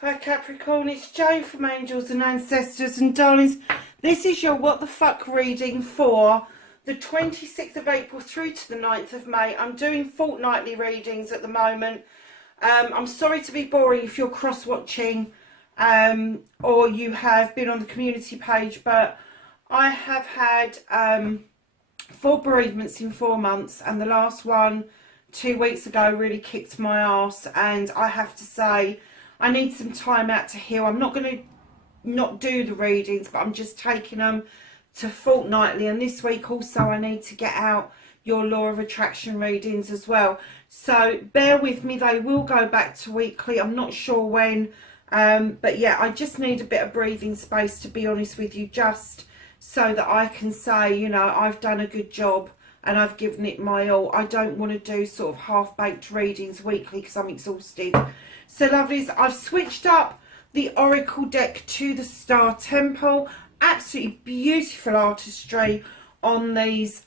Hi Capricorn, it's Jo from Angels and Ancestors, and darlings, this is your what the fuck reading for the 26th of April through to the 9th of May. I'm doing fortnightly readings at the moment. I'm sorry to be boring if you're cross-watching or you have been on the community page, but I have had 4 bereavements in 4 months, and the last one 2 weeks ago really kicked my arse, and I have to say I need some time out to heal. I'm not going to not do the readings, but I'm just taking them to fortnightly. And this week also I need to get out your law of attraction readings as well. So bear with me, they will go back to weekly. I'm not sure when. But yeah, I just need a bit of breathing space, to be honest with you, just so that I can say, you know, I've done a good job and I've given it my all. I don't want to do sort of half-baked readings weekly because I'm exhausted. So lovelies, I've switched up the Oracle deck to the Star Temple. Absolutely beautiful artistry on these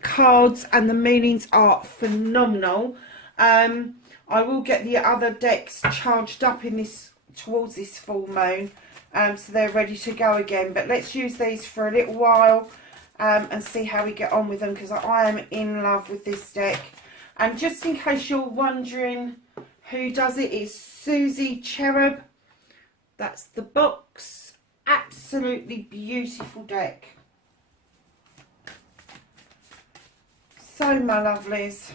cards, and the meanings are phenomenal. I will get the other decks charged up in this towards this full moon, so they're ready to go again. But let's use these for a little while and see how we get on with them, because I am in love with this deck. And just in case you're wondering who does it, is Susie Cherub. That's the box. Absolutely beautiful deck. So my lovelies,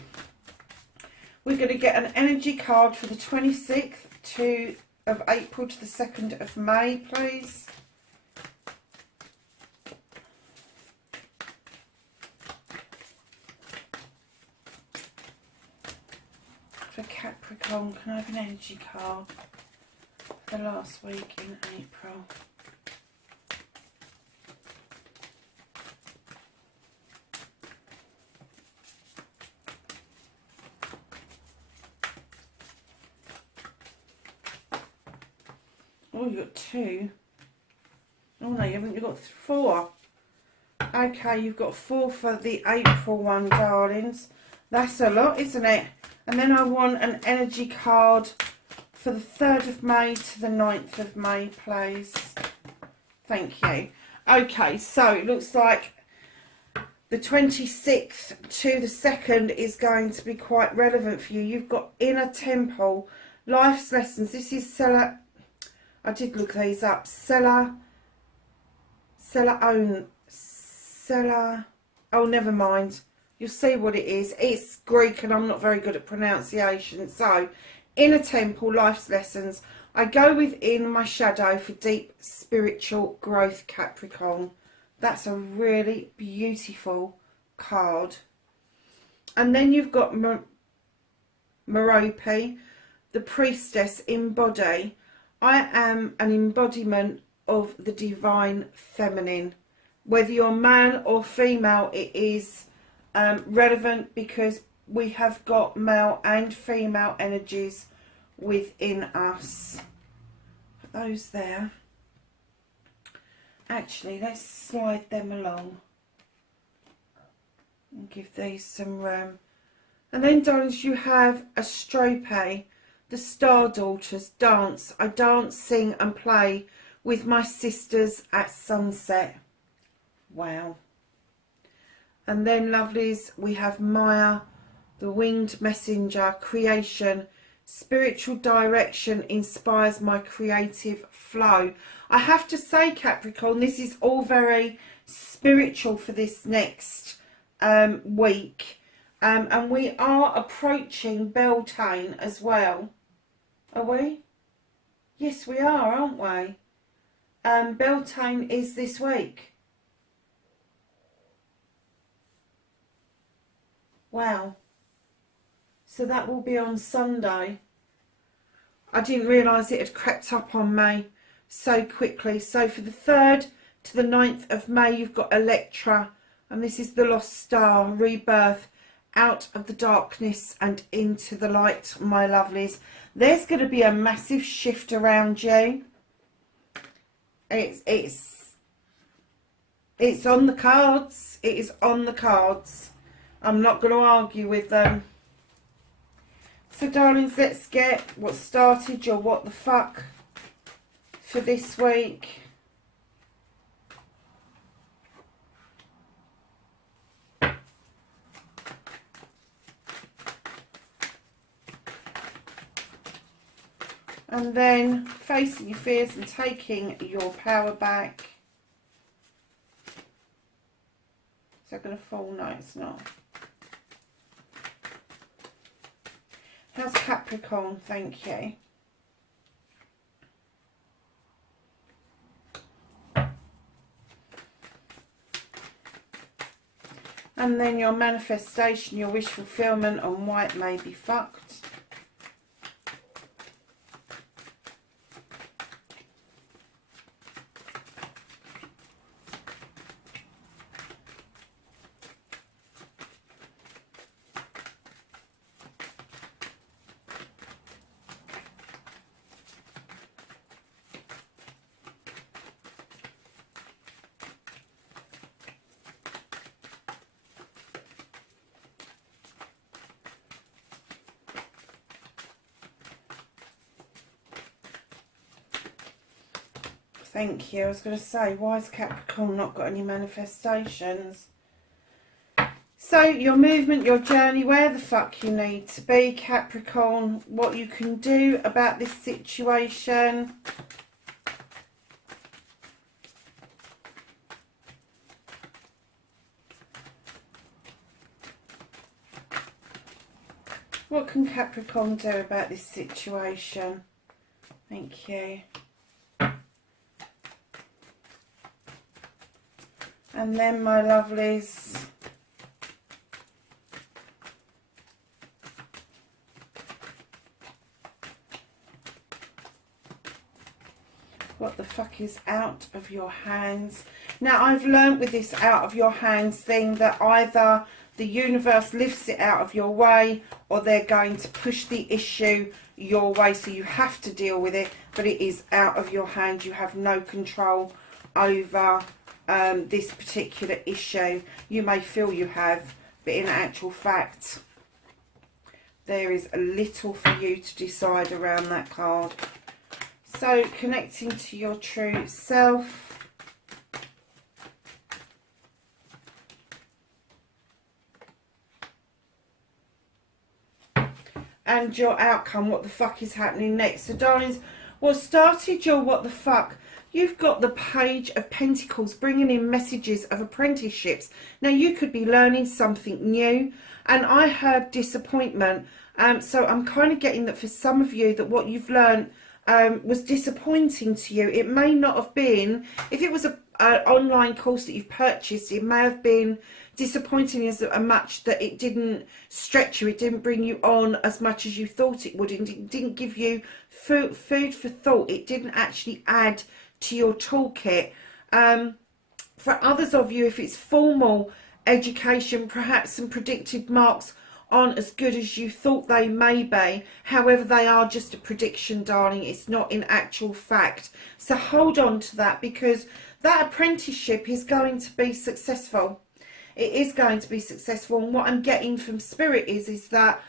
we're going to get an energy card for the 26th of April to the 2nd of May, please. For Capricorn, can I have an energy card for the last week in April? Oh, you got 2. Oh no, you haven't. You've got 4. Okay, you've got 4 for the April one, darlings. That's a lot, isn't it? And then I want an energy card for the 3rd of May to the 9th of May, please. Thank you. Okay, so it looks like the 26th to the 2nd is going to be quite relevant for you. You've got Inner Temple, Life's Lessons. This is Seller. I did look these up. Seller. Oh, never mind. You'll see what it is. It's Greek and I'm not very good at pronunciation. So, Inner Temple, Life's Lessons. I go within my shadow for deep spiritual growth, Capricorn. That's a really beautiful card. And then you've got Merope, the Priestess, embody. I am an embodiment of the divine feminine. Whether you're male or female, it is relevant because we have got male and female energies within us. Put those there. Actually, let's slide them along and give these some room. And then, darlings, you have Astrope, the Star Daughters, dance. I dance, sing and play with my sisters at sunset. Wow. And then, lovelies, we have Maya, the winged messenger, creation, spiritual direction inspires my creative flow. I have to say, Capricorn, this is all very spiritual for this next week. And we are approaching Beltane as well. Are we? Yes, we are, aren't we? Beltane is this week. Wow. So that will be on Sunday. I didn't realise it had crept up on me so quickly. So for the 3rd to the 9th of May, you've got Electra. And this is the Lost Star, rebirth, out of the darkness and into the light, my lovelies. There's going to be a massive shift around you. It's on the cards. It is on the cards. I'm not going to argue with them. So, darlings, let's get what started your what the fuck for this week. And then facing your fears and taking your power back. Is that going to fall? No, it's not. How's Capricorn? Thank you. And then your manifestation, your wish fulfillment on why it may be fucked. Thank you. I was going to say, why has Capricorn not got any manifestations? So, your movement, your journey, where the fuck you need to be, Capricorn, what you can do about this situation. What can Capricorn do about this situation? Thank you. And then, my lovelies, what the fuck is out of your hands? Now, I've learnt with this out of your hands thing that either the universe lifts it out of your way or they're going to push the issue your way, so you have to deal with it, but it is out of your hands. You have no control over this particular issue. You may feel you have, but in actual fact there is a little for you to decide around that card. So, connecting to your true self. And your outcome, what the fuck is happening next. So, darlings, what started your what the fuck? You've got the Page of Pentacles bringing in messages of apprenticeships. Now, you could be learning something new. And I heard disappointment. So I'm kind of getting that for some of you that what you've learned was disappointing to you. It may not have been, if it was an online course that you've purchased, it may have been disappointing as much that it didn't stretch you. It didn't bring you on as much as you thought it would. And it didn't give you food for thought. It didn't actually add to your toolkit. For others of you, if it's formal education, perhaps some predicted marks aren't as good as you thought they may be. However, they are just a prediction, darling. It's not in actual fact. So hold on to that, because that apprenticeship is going to be successful. It is going to be successful. And what I'm getting from Spirit is that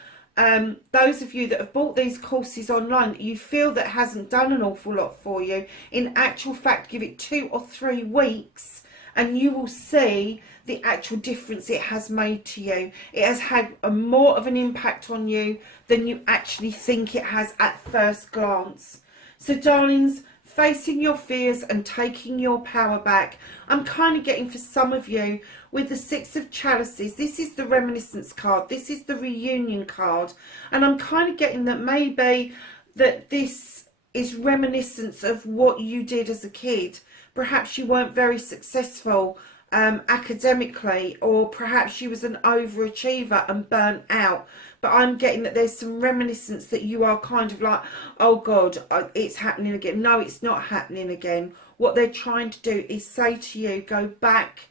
those of you that have bought these courses online, you feel that hasn't done an awful lot for you. In actual fact, give it 2 or 3 weeks and you will see the actual difference it has made to you. It has had more of an impact on you than you actually think it has at first glance. So, darlings, facing your fears and taking your power back. I'm kind of getting for some of you with the 6 of Chalices, this is the reminiscence card, this is the reunion card, and I'm kind of getting that maybe that this is reminiscence of what you did as a kid. Perhaps you weren't very successful academically, or perhaps you was an overachiever and burnt out. But I'm getting that there's some reminiscence that you are kind of like, oh God, it's happening again. No, it's not happening again. What they're trying to do is say to you, go back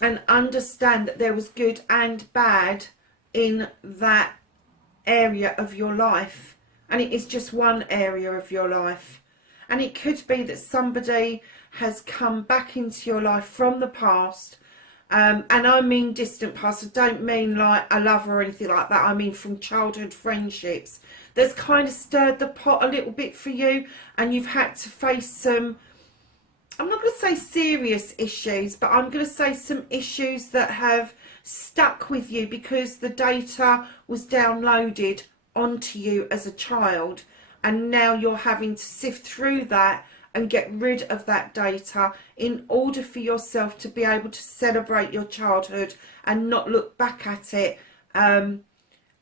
and understand that there was good and bad in that area of your life, and it is just one area of your life. And it could be that somebody has come back into your life from the past, and I mean distant past. I don't mean like a lover or anything like that. I mean from childhood friendships that's kind of stirred the pot a little bit for you, and you've had to face some, I'm not going to say serious issues, but I'm going to say some issues that have stuck with you because the data was downloaded onto you as a child, and now you're having to sift through that and get rid of that data in order for yourself to be able to celebrate your childhood and not look back at it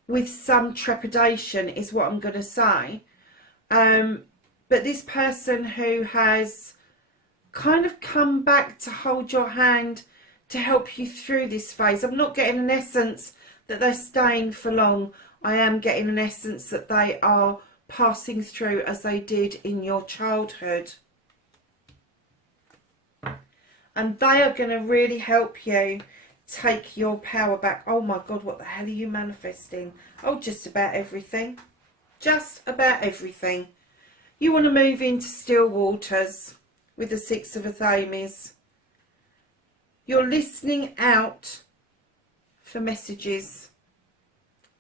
with some trepidation, is what I'm going to say. But this person who has kind of come back to hold your hand to help you through this phase, I'm not getting an essence that they're staying for long. I am getting an essence that they are passing through as they did in your childhood. And they are going to really help you take your power back. Oh my God, what the hell are you manifesting? Oh, just about everything. Just about everything. You want to move into still waters with the Six of Athames. You're listening out for messages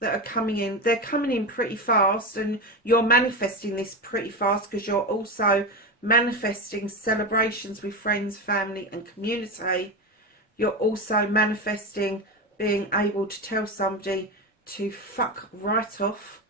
that are coming in. They're coming in pretty fast, and you're manifesting this pretty fast because you're also manifesting celebrations with friends, family and community. You're also manifesting being able to tell somebody to fuck right off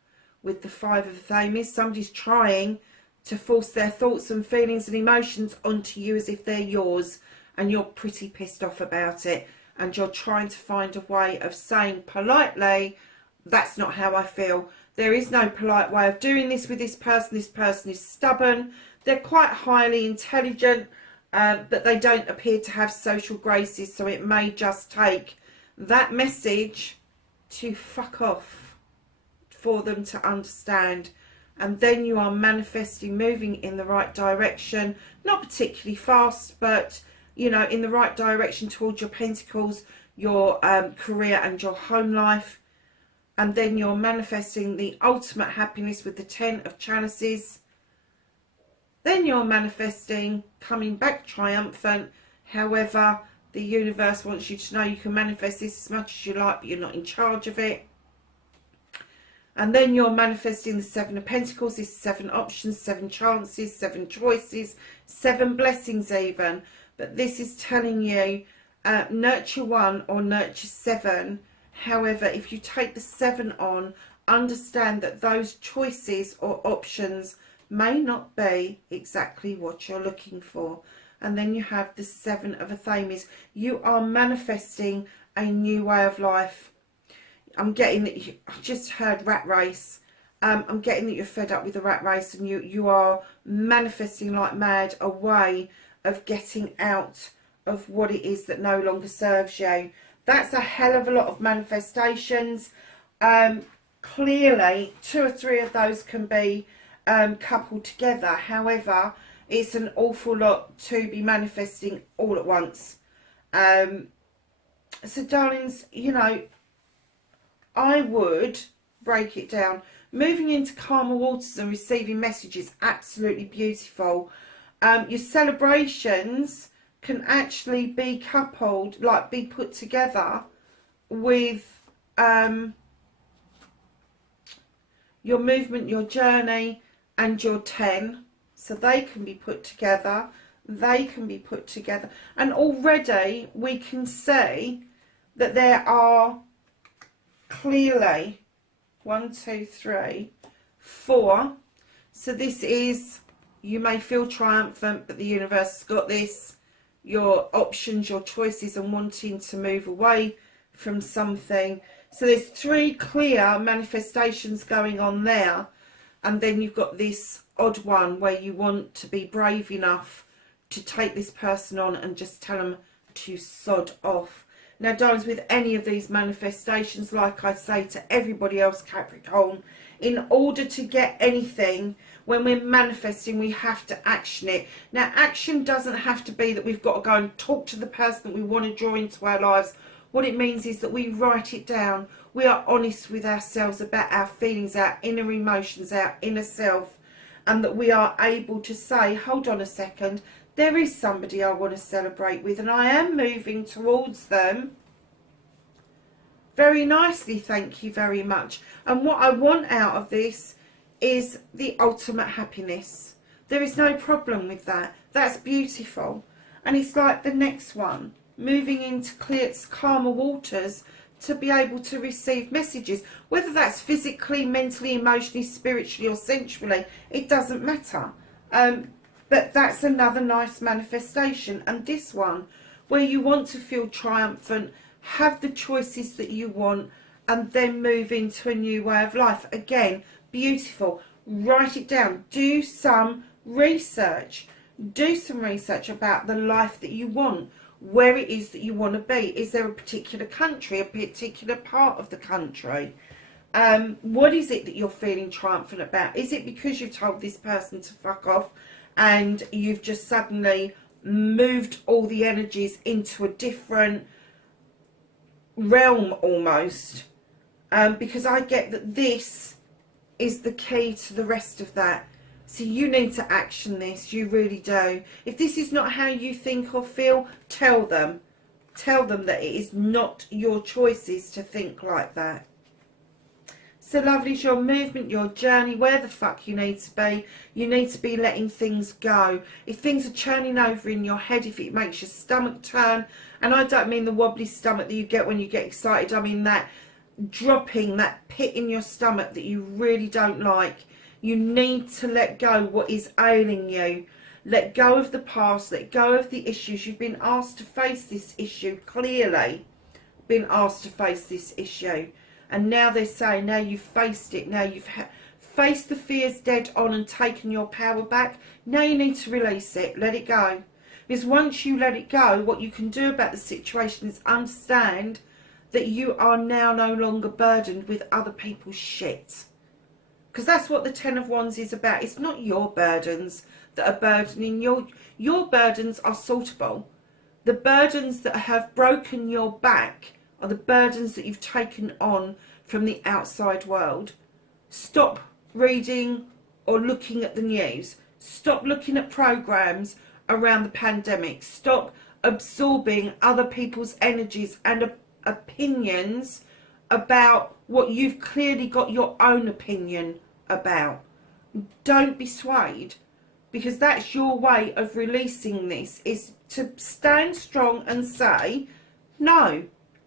with the Five of Athames. Somebody's trying to force their thoughts and feelings and emotions onto you as if they're yours, and you're pretty pissed off about it, and you're trying to find a way of saying politely, that's not how I feel. There is no polite way of doing this with this person. This person is stubborn. They're quite highly intelligent, but they don't appear to have social graces, so it may just take that message to fuck off for them to understand. And then you are manifesting, moving in the right direction, not particularly fast, but you know, in the right direction towards your pentacles, your career and your home life. And then you're manifesting the ultimate happiness with the Ten of Chalices. Then you're manifesting coming back triumphant. However, the universe wants you to know you can manifest this as much as you like, but you're not in charge of it. And then you're manifesting the Seven of Pentacles. This is 7 options, 7 chances, 7 choices, 7 blessings even. But this is telling you nurture 1 or nurture 7. However, if you take the 7 on, understand that those choices or options may not be exactly what you're looking for. And then you have the 7 of Athames. You are manifesting a new way of life. I'm getting that I just heard rat race. I'm getting that you're fed up with the rat race, and you are manifesting like mad a way of getting out of what it is that no longer serves you. That's a hell of a lot of manifestations. Clearly 2 or 3 of those can be coupled together. However, it's an awful lot to be manifesting all at once. So darlings, you know, I would break it down. Moving into calmer waters and receiving messages, absolutely beautiful. Your celebrations can actually be coupled, like be put together with your movement, your journey and your 10. So they can be put together. They can be put together. And already we can see that there are clearly 1, 2, 3, 4. So this is, you may feel triumphant, but the universe has got this. Your options, your choices, and wanting to move away from something. So there's 3 clear manifestations going on there. And then you've got this odd one where you want to be brave enough to take this person on and just tell them to sod off. Now, darlings, with any of these manifestations, like I say to everybody else, Capricorn, in order to get anything, when we're manifesting, we have to action it. Now, action doesn't have to be that we've got to go and talk to the person that we want to draw into our lives. What it means is that we write it down. we are honest with ourselves about our feelings, our inner emotions, our inner self, and that we are able to say, hold on a second, there is somebody I want to celebrate with, and I am moving towards them very nicely, thank you very much. And what I want out of this is the ultimate happiness. There is no problem with that. That's beautiful. And it's like the next one, moving into clear, calmer waters to be able to receive messages, whether that's physically, mentally, emotionally, spiritually or sensually, it doesn't matter. But that's another nice manifestation. And this one, where you want to feel triumphant, have the choices that you want, and then move into a new way of life. Again, beautiful. Write it down. Do some research. Do some research about the life that you want, where it is that you want to be. Is there a particular country, a particular part of the country? What is it that you're feeling triumphant about? Is it because you've told this person to fuck off and you've just suddenly moved all the energies into a different realm almost? Because I get that this is the key to the rest of that. So you need to action this, you really do. If this is not how you think or feel, tell them. Tell them that it is not your choices to think like that. So lovelies, your movement, your journey, where the fuck you need to be. You need to be letting things go. If things are churning over in your head, if it makes your stomach turn, and I don't mean the wobbly stomach that you get when you get excited, I mean that dropping, that pit in your stomach that you really don't like. You need to let go what is ailing you. Let go of the past, let go of the issues. You've been asked to face this issue, clearly been asked to face this issue. And now they're saying, now you've faced it, now you've faced the fears dead on and taken your power back, now you need to release it, let it go. Because once you let it go, what you can do about the situation is understand that you are now no longer burdened with other people's shit. Because that's what the Ten of Wands is about. It's not your burdens that are burdening you. Your burdens are sortable. The burdens that have broken your back are the burdens that you've taken on from the outside world. Stop reading or looking at the news. Stop looking at programs around the pandemic. Stop absorbing other people's energies and opinions about what you've clearly got your own opinion about. Don't be swayed, because that's your way of releasing this, is to stand strong and say, no,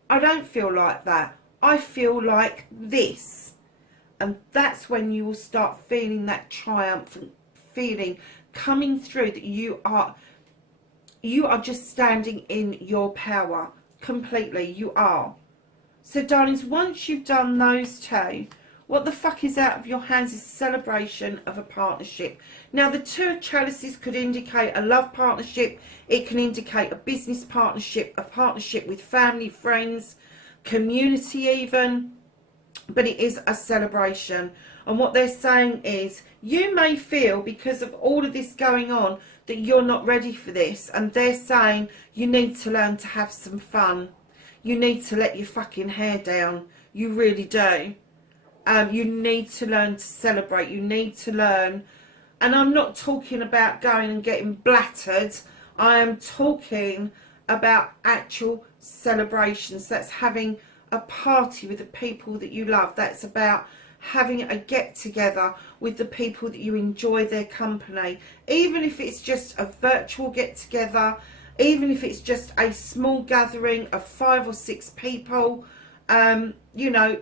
I don't feel like that. I feel like this. And that's when you will start feeling that triumphant feeling coming through, that you are just standing in your power completely. You are. So darlings, once you've done those two, what the fuck is out of your hands is celebration of a partnership. Now, the Two of Chalices could indicate a love partnership. It can indicate a business partnership, a partnership with family, friends, community even. But it is a celebration. And what they're saying is, you may feel, because of all of this going on, that you're not ready for this. And they're saying you need to learn to have some fun. You need to let your fucking hair down. You really do. You need to learn to celebrate. You need to learn. And I'm not talking about going and getting blattered. I am talking about actual celebrations. That's having a party with the people that you love. That's about having a get together with the people that you enjoy their company. Even if it's just a virtual get together, even if it's just a small gathering of 5 or 6 people, you know,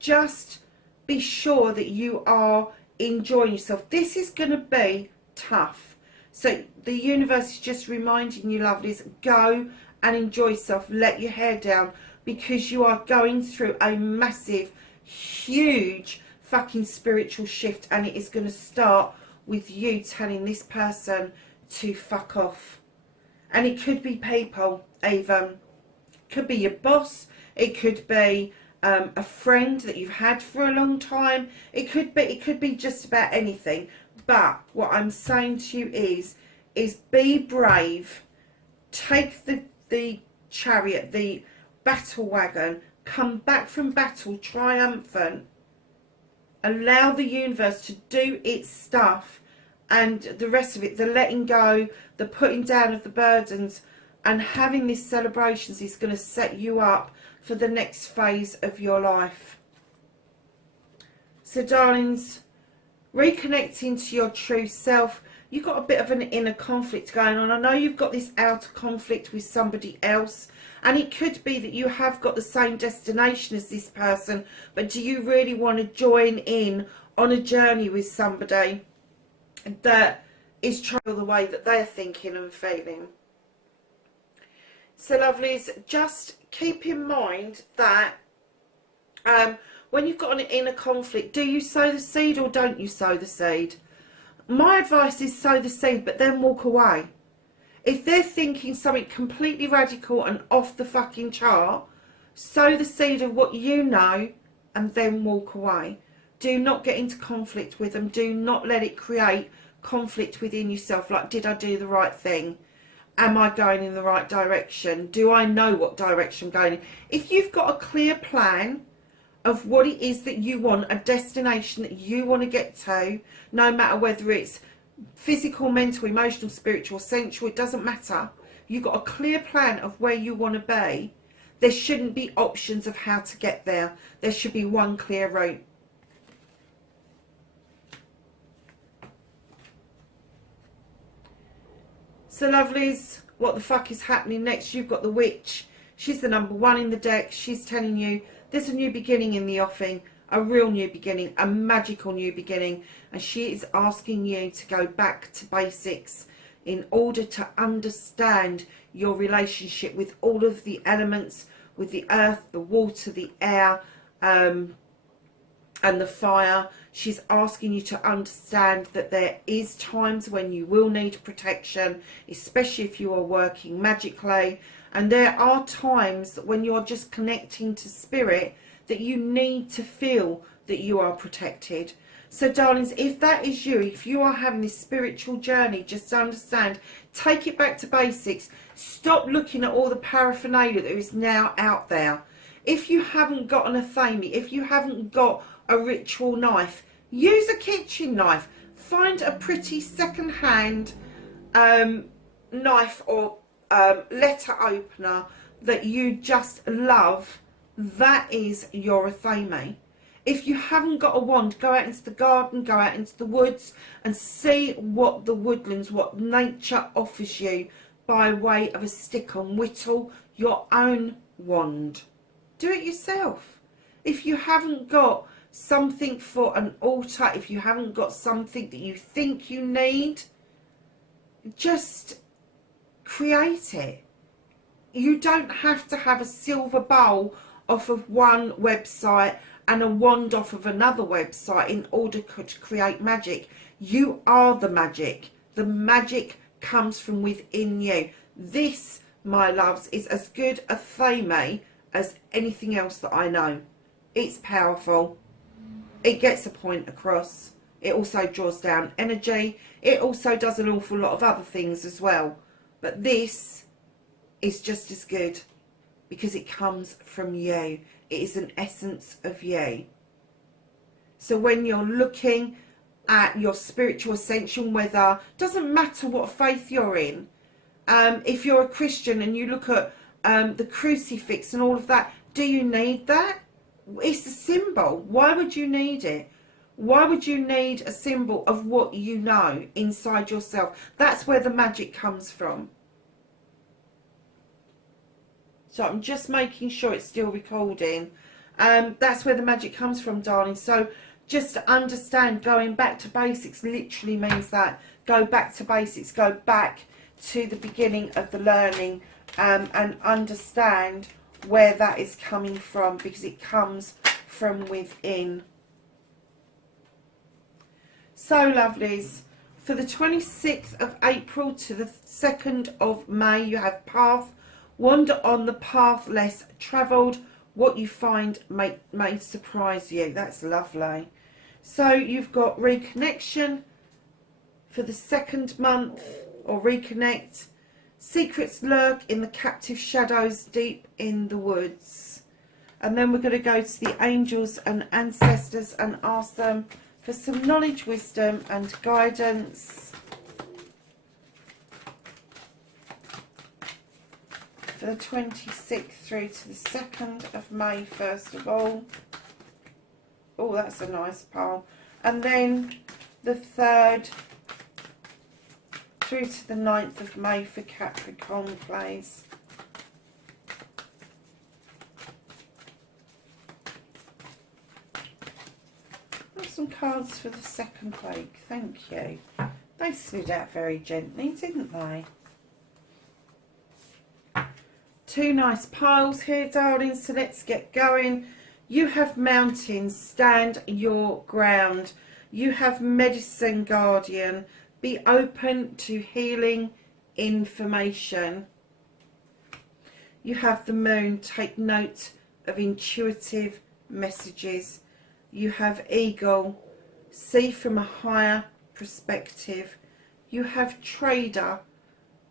just be sure that you are enjoying yourself. This is going to be tough. So the universe is just reminding you, lovelies, go and enjoy yourself. Let your hair down, because you are going through a massive, huge fucking spiritual shift, and it is going to start with you telling this person to fuck off. And it could be people even. It could be your boss. It could be a friend that you've had for a long time. It could be just about anything. But what I'm saying to you is be brave. Take the chariot, the battle wagon. come back from battle triumphant, allow the universe to do its stuff, and the rest of it, the letting go, the putting down of the burdens, and having these celebrations is going to set you up for the next phase of your life. So darlings, reconnecting to your true self. You've got a bit of an inner conflict going on. I know you've got this outer conflict with somebody else, and it could be that you have got the same destination as this person, but do you really want to join in on a journey with somebody that is trying the way that they're thinking and feeling? So lovelies, just keep in mind that when you've got an inner conflict, do you sow the seed or don't you sow the seed? My advice is sow the seed, but then walk away. If they're thinking something completely radical and off the fucking chart, sow the seed of what you know and then walk away. Do not get into conflict with them. Do not let it create conflict within yourself. Like, did I do the right thing? Am I going in the right direction? Do I know what direction I'm going in? If you've got a clear plan of what it is that you want, a destination that you want to get to, no matter whether it's physical, mental, emotional, spiritual, sensual, it doesn't matter. You've got a clear plan of where you want to be. There shouldn't be options of how to get there. There should be one clear route. So lovelies, what the fuck is happening next? You've got the witch. She's the number one in the deck. She's telling you there's a new beginning in the offing, a real new beginning, a magical new beginning. And she is asking you to go back to basics in order to understand your relationship with all of the elements, with the earth, the water, the air, and the fire. She's asking you to understand that there is times when you will need protection, especially if you are working magically. And there are times when you're just connecting to spirit that you need to feel that you are protected. So darlings, if that is you, if you are having this spiritual journey, just understand, take it back to basics. Stop looking at all the paraphernalia that is now out there. If you haven't got an athame, if you haven't got a ritual knife, use a kitchen knife. Find a pretty second-hand knife or letter opener that you just love. That is your athame. If you haven't got a wand, go out into the garden, go out into the woods and see what the woodlands, what nature offers you by way of a stick, and whittle your own wand. Do it yourself. If you haven't got something for an altar, if you haven't got something that you think you need, just create it. You don't have to have a silver bowl off of one website and a wand off of another website in order to create magic. You are the magic. The magic comes from within you. This, my loves, is as good a athame as anything else that I know. It's powerful. It gets a point across. It also draws down energy. It also does an awful lot of other things as well. But this is just as good because it comes from you. It is an essence of you. So when you're looking at your spiritual ascension, whether, doesn't matter what faith you're in, if you're a Christian and you look at the crucifix and all of that, do you need that? It's a symbol. Why would you need it? Why would you need a symbol of what you know inside yourself? That's where the magic comes from. So I'm just making sure it's still recording. That's where the magic comes from, darling. So just to understand, going back to basics literally means that. Go back to basics. Go back to the beginning of the learning and understand where that is coming from, because it comes from within. So lovelies, for the 26th of April to the 2nd of May, you have path. Wander on the path less travelled. What you find may surprise you. That's lovely. So you've got reconnection for the 2nd month, or reconnect. Secrets lurk in the captive shadows deep in the woods. And then we're going to go to the angels and ancestors and ask them for some knowledge, wisdom and guidance for the 26th through to the 2nd of May, first of all. Oh, that's a nice pile. And then the 3rd through to the 9th of May for Capricorn, please. Some cards for the second week, thank you. They slid out very gently, didn't they? Two nice piles here, darlings, so let's get going. You have mountains, stand your ground. You have medicine guardian, be open to healing information. You have the moon, take note of intuitive messages. You have eagle, see from a higher perspective. You have trader,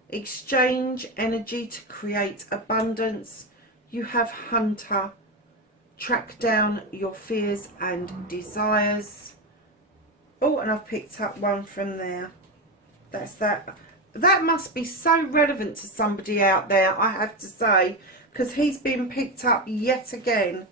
exchange energy to create abundance. You have hunter, track down your fears and desires. Oh, and I've picked up one from there. That's that. That must be so relevant to somebody out there, I have to say, because he's been picked up yet again.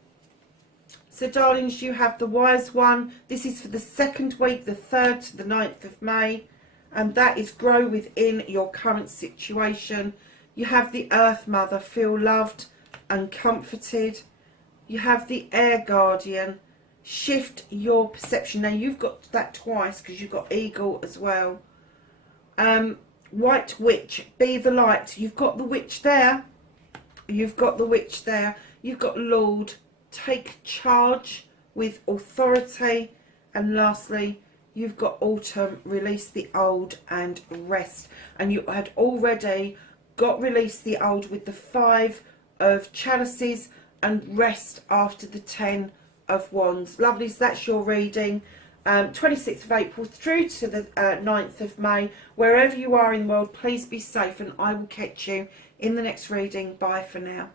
So, darlings, you have the wise one. This is for the second week, the 3rd to the 9th of May. And that is grow within your current situation. You have the earth mother, feel loved and comforted. You have the air guardian, shift your perception. Now, you've got that twice because you've got eagle as well. White witch, be the light. You've got the witch there. You've got the witch there. You've got Lord, take charge with authority. And lastly, you've got autumn, release the old and rest. And you had already got release the old with the 5 of chalices and rest after the 10 of wands. Lovelies, that's your reading. 26th of April through to the 9th of May. Wherever you are in the world, please be safe, and I will catch you in the next reading. Bye for now.